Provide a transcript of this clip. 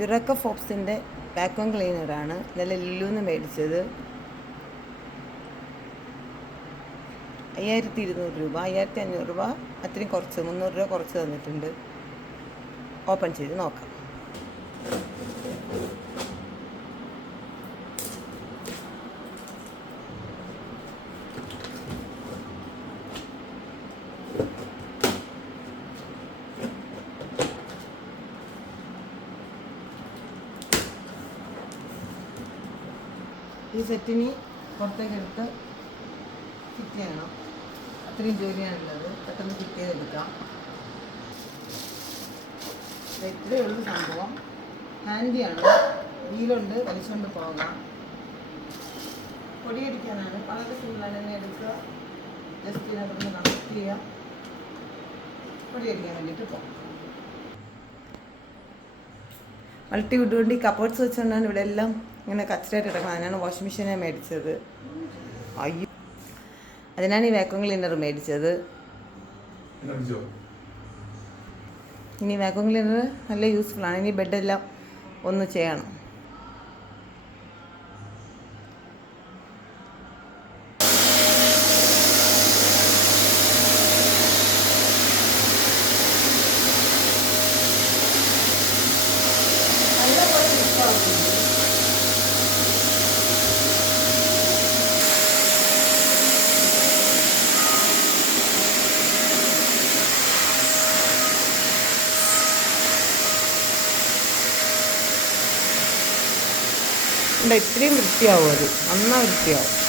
യുറക്ക ഫോപ്സിൻ്റെ vacuum ക്ലീനറാണ്. ഇന്നലെ ലുലുന്ന് മേടിച്ചത്. 5200 രൂപ, 1500 രൂപ, അത്രയും കുറച്ച് 300 രൂപ കുറച്ച് തന്നിട്ടുണ്ട്. ഓപ്പൺ ചെയ്ത് നോക്കാം. ഈ സെറ്റിന് പുറത്തേക്ക് എടുത്ത് ഫിറ്റ് ചെയ്യണം. അത്രയും ജോലിയാണുള്ളത്. പെട്ടെന്ന് ഫിറ്റ് ചെയ്തെടുക്കാം. ഇത്രയേ ഉള്ളൂ സംഭവം. ഹാൻഡിയാണ്, വീലുണ്ട്, വലിച്ചുകൊണ്ട് പോകാം. പൊടിയടിക്കാനാണ്, വളരെ സിമ്പിളാണ്. തന്നെ എടുക്കുക, ജസ്റ്റ് ഇതിനകത്ത് കണക്ട് ചെയ്യുക, പൊടിയടിക്കാൻ വേണ്ടിയിട്ട് പോകാം. മൾട്ടിവുഡ് കൊണ്ട് ഈ കപ്പോർട്ട്സ് വെച്ചുകൊണ്ടാണ് ഇവിടെ എല്ലാം ഇങ്ങനെ കച്ചറായിട്ട് കിടക്കുന്നത്. അതിനാണ് വാഷിംഗ് മെഷീനെ മേടിച്ചത്. അയ്യോ, അതിനാണ് ഈ വാക്വം ക്ലീനർ മേടിച്ചത്. ഇനി വാക്വം ക്ലീനർ നല്ല യൂസ്ഫുള്ളാണ്. ഇനി ബെഡെല്ലാം ഒന്ന് ചെയ്യണം. ഇത്രയും വൃത്തിയാവും. അത് നന്നായി വൃത്തിയാവും.